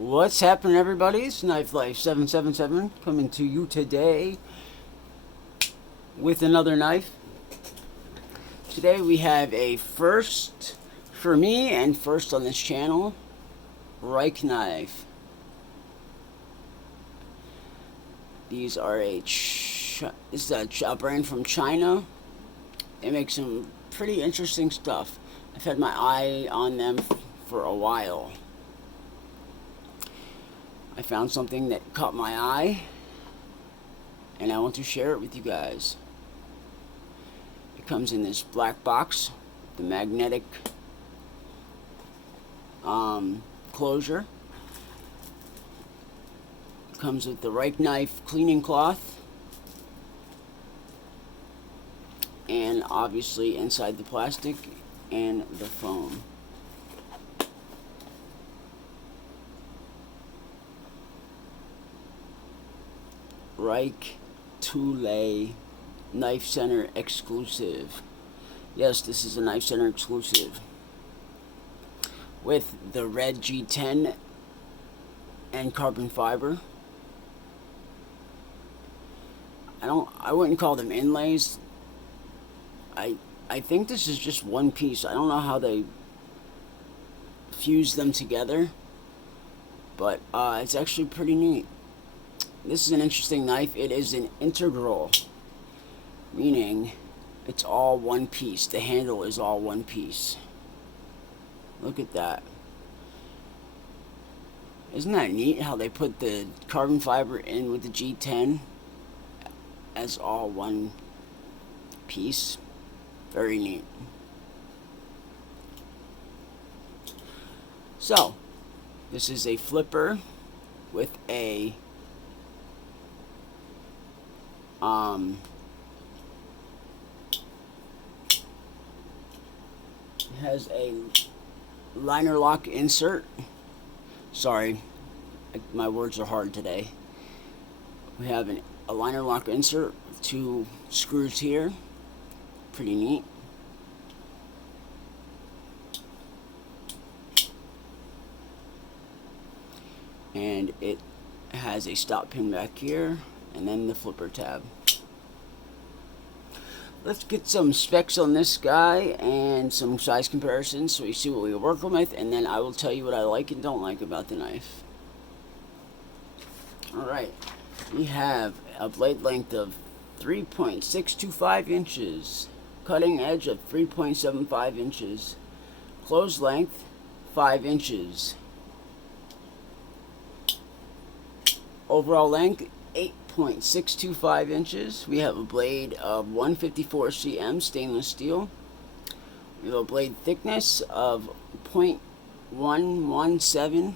What's happening, everybody? It's Knife Life 777 coming to you today with another knife. Today we have a first for me and first on this channel, Rike knife. These are this is a brand from China. They make some pretty interesting stuff. I've had my eye on them for a while. I found something that caught my eye, and I want to share it with you guys. It comes in this black box, the magnetic closure. It comes with the Rike knife cleaning cloth, and obviously inside the plastic and the foam. Rike Tulay Knife Center exclusive. Yes, this is a Knife Center exclusive with the red G10 and carbon fiber. I wouldn't call them inlays. I think this is just one piece. I don't know how they fuse them together, but it's actually pretty neat. This is an interesting knife. It is an integral, meaning it's all one piece. The handle is all one piece. Look at that. Isn't that neat how they put the carbon fiber in with the G10 as all one piece? Very neat. So, this is a flipper with a it has a liner lock insert. Sorry, my words are hard today. We have a liner lock insert with 2 screws here. Pretty neat. And it has a stop pin back here, and then the flipper tab. Let's get some specs on this guy and some size comparisons so we see what we're working with, and then I will tell you what I like and don't like about the knife. Alright, we have a blade length of 3.625 inches, cutting edge of 3.75 inches, close length 5 inches, overall length 8.625 inches. We have a blade of 154 cm stainless steel. We have a blade thickness of 0.117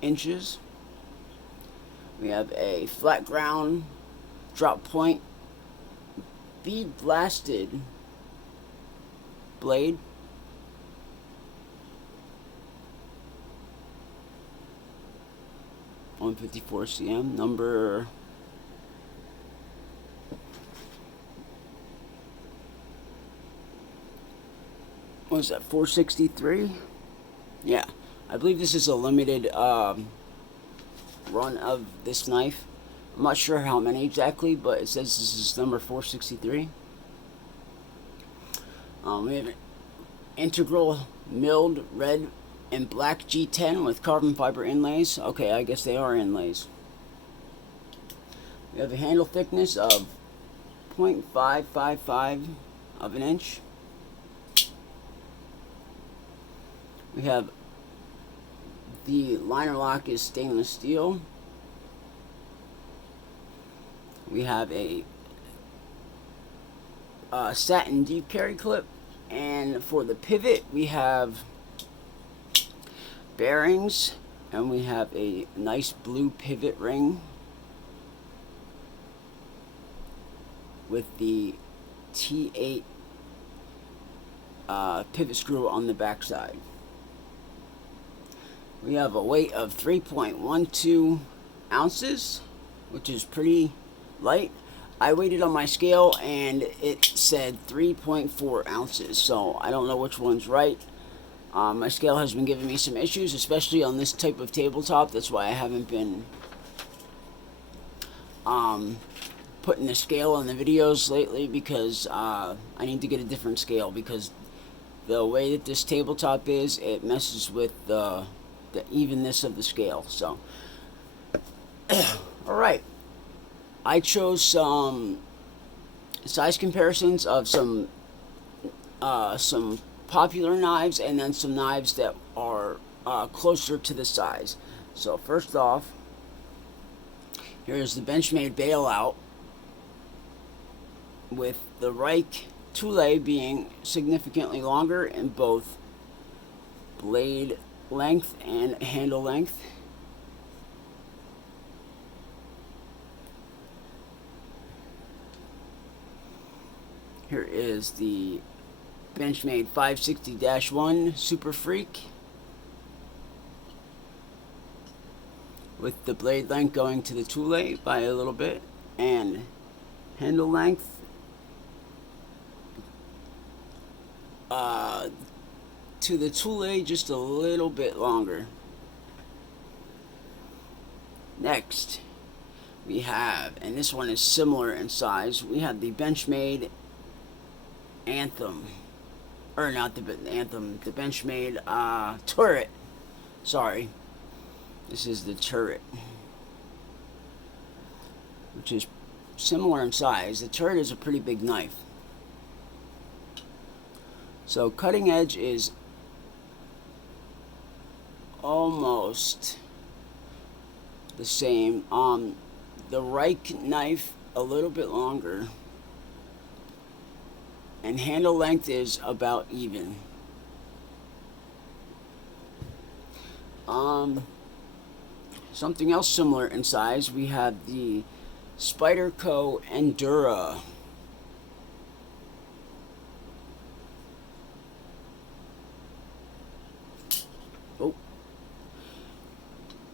inches. We have a flat ground drop point bead blasted blade. .154 cm, number what was that, 463? Yeah, I believe this is a limited run of this knife. I'm not sure how many exactly, but it says this is number 463. We have an integral milled red and black G10 with carbon fiber inlays. Okay, I guess they are inlays. We have a handle thickness of 0.555 of an inch. We have the liner lock is stainless steel. We have a satin deep carry clip, and for the pivot we have bearings, and we have a nice blue pivot ring with the T8 pivot screw on the back side. We have a weight of 3.12 ounces, which is pretty light. I weighed it on my scale and it said 3.4 ounces, so I don't know which one's right. My scale has been giving me some issues, especially on this type of tabletop. That's why I haven't been putting the scale on the videos lately, because I need to get a different scale, because the way that this tabletop is, it messes with the evenness of the scale. So, alright. I chose some size comparisons of some popular knives, and then some knives that are closer to the size. So first off, here's the Benchmade Bailout, with the Rike Tulay being significantly longer in both blade length and handle length. Here is the Benchmade 560-1 Super Freak, with the blade length going to the Tulay by a little bit, and handle length to the Tulay just a little bit longer. Next, we have, and this one is similar in size, we have the Benchmade Anthem, or not the Anthem, the Benchmade Turret. Sorry, this is the Turret, which is similar in size. The Turret is a pretty big knife. So cutting edge is almost the same. The Rike knife a little bit longer, and handle length is about even. Something else similar in size, we have the Spyderco Endura.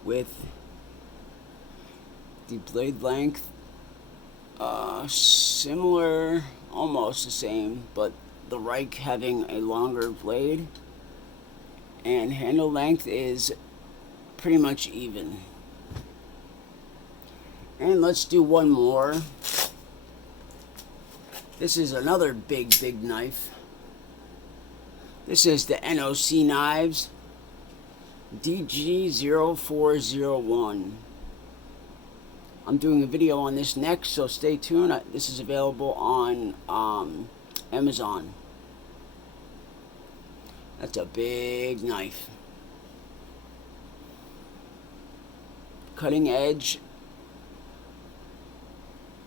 With the blade length similar, almost the same, but the Rike having a longer blade, and handle length is pretty much even. And let's do one more. This is another big knife. This is the NOC Knives DG0401. I'm doing a video on this next, so stay tuned. This is available on Amazon. That's a big knife. Cutting edge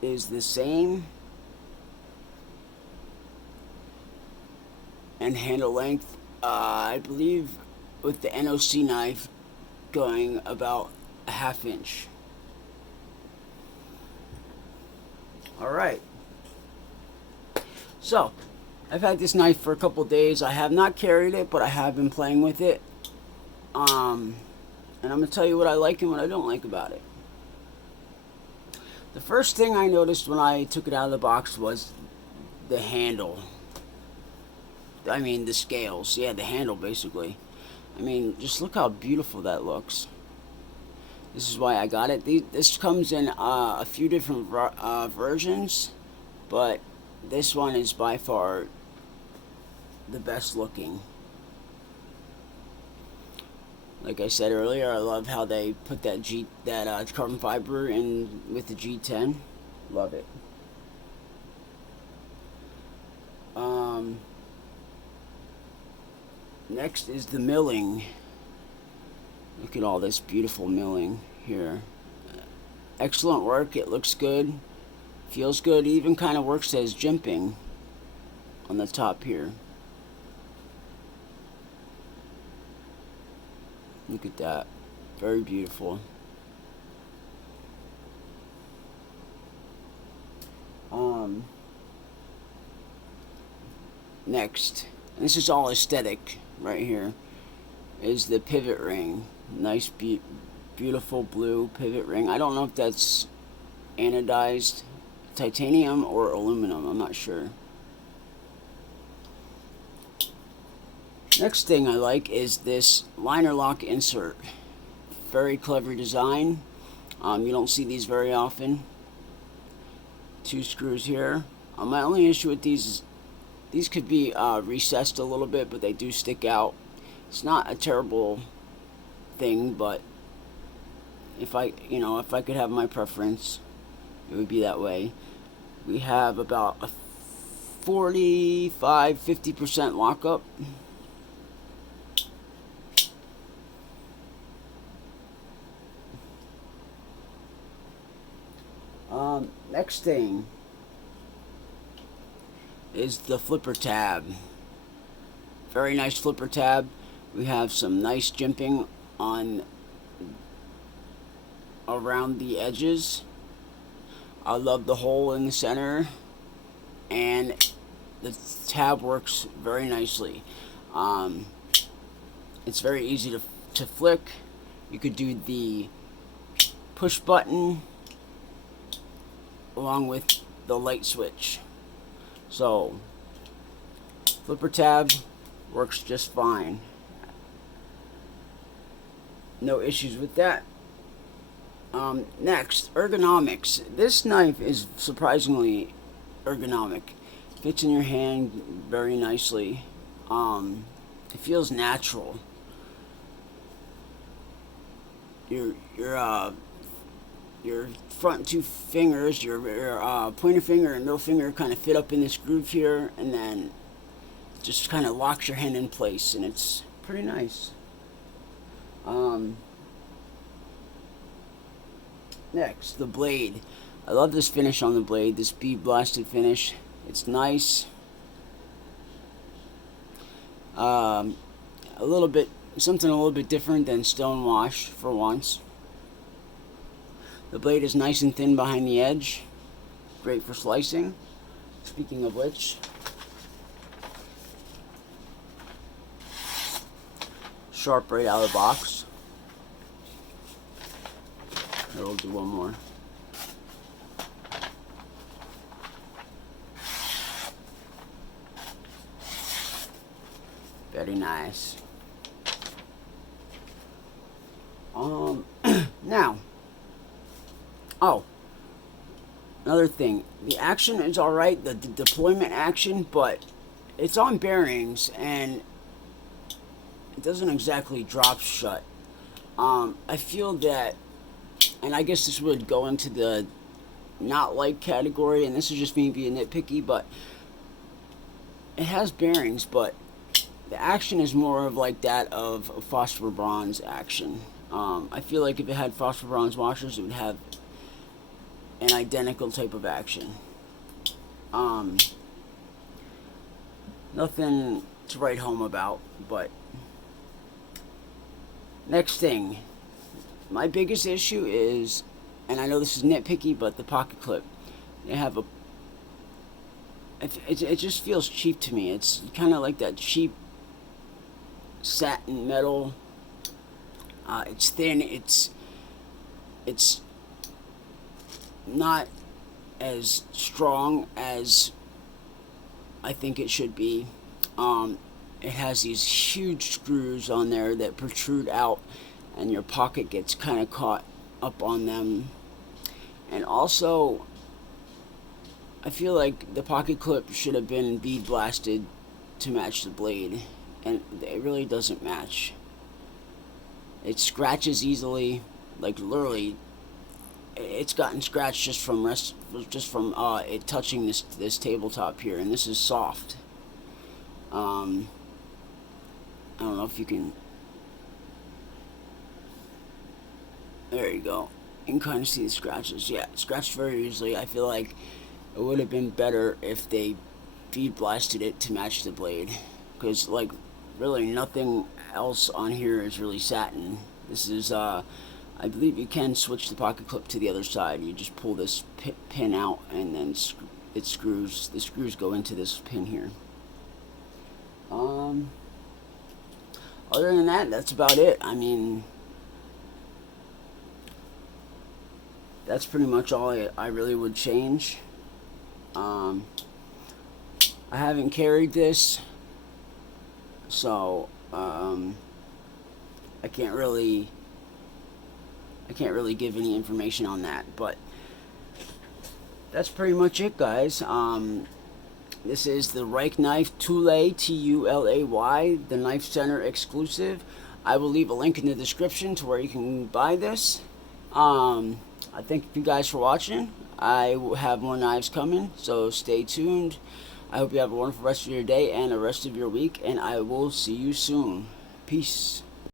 is the same, and handle length, I believe, with the NOC knife going about a ½ inch. Alright, so I've had this knife for a couple days. I have not carried it, but I have been playing with it, and I'm going to tell you what I like and what I don't like about it. The first thing I noticed when I took it out of the box was the handle. I mean, the scales. Yeah, the handle, basically. I mean, just look how beautiful that looks. This is why I got it. This comes in a few different versions, but this one is by far the best looking. Like I said earlier, I love how they put that carbon fiber in with the G10. Love it. Next is the milling. Look at all this beautiful milling here. Excellent work. It looks good. Feels good. It even kind of works as jimping on the top here. Look at that. Very beautiful. Next, and this is all aesthetic right here, is the pivot ring. Nice, beautiful blue pivot ring. I don't know if that's anodized titanium or aluminum. I'm not sure. Next thing I like is this liner lock insert. Very clever design. You don't see these very often. 2 screws here. My only issue with these is these could be recessed a little bit, but they do stick out. It's not a terrible thing, but if I could have my preference, it would be that way. We have about a 45-50% lockup. Next thing is the flipper tab. Very nice flipper tab. We have some nice jimping on around the edges. I love the hole in the center, and the tab works very nicely. It's very easy to flick. You could do the push button along with the light switch. So flipper tab works just fine. No issues with that. Next, ergonomics. This knife is surprisingly ergonomic. Fits in your hand very nicely. It feels natural. Your front 2 fingers, your pointer finger and middle finger kind of fit up in this groove here, and then just kind of locks your hand in place, and it's pretty nice. Next, the blade. I love this finish on the blade, this bead blasted finish. It's nice. A little bit, something a little bit different than stone wash for once. The blade is nice and thin behind the edge. Great for slicing. Speaking of which, sharp right out of the box. Here, we'll do one more. Very nice. Now, another thing. The action is alright, the deployment action, but it's on bearings and it doesn't exactly drop shut. I feel that, and I guess this would go into the not like category, and this is just me being nitpicky, but it has bearings, but the action is more of like that of a phosphor bronze action. I feel like if it had phosphor bronze washers, it would have an identical type of action. Nothing to write home about, but next thing. My biggest issue is, and I know this is nitpicky, but the pocket clip. They have a, it just feels cheap to me. It's kind of like that cheap satin metal. It's thin. It's not as strong as I think it should be. It has these huge screws on there that protrude out, and your pocket gets kind of caught up on them. And also, I feel like the pocket clip should have been bead blasted to match the blade, and it really doesn't match. It scratches easily, like literally. It's gotten scratched just from it touching this tabletop here, and this is soft. I don't know if you can. There you go. You can kind of see the scratches. Yeah, it scratched very easily. I feel like it would have been better if they bead blasted it to match the blade, because like really nothing else on here is really satin. This is I believe you can switch the pocket clip to the other side. You just pull this pin out, and then the screws go into this pin here. Other than that, that's about it. I mean, that's pretty much all I really would change. I haven't carried this So I can't really give any information on that, but that's pretty much it, guys. This is the Rike knife, Tulay, Tulay, the Knife Center exclusive. I will leave a link in the description to where you can buy this. I thank you guys for watching. I will have more knives coming, so stay tuned. I hope you have a wonderful rest of your day and the rest of your week, and I will see you soon. Peace.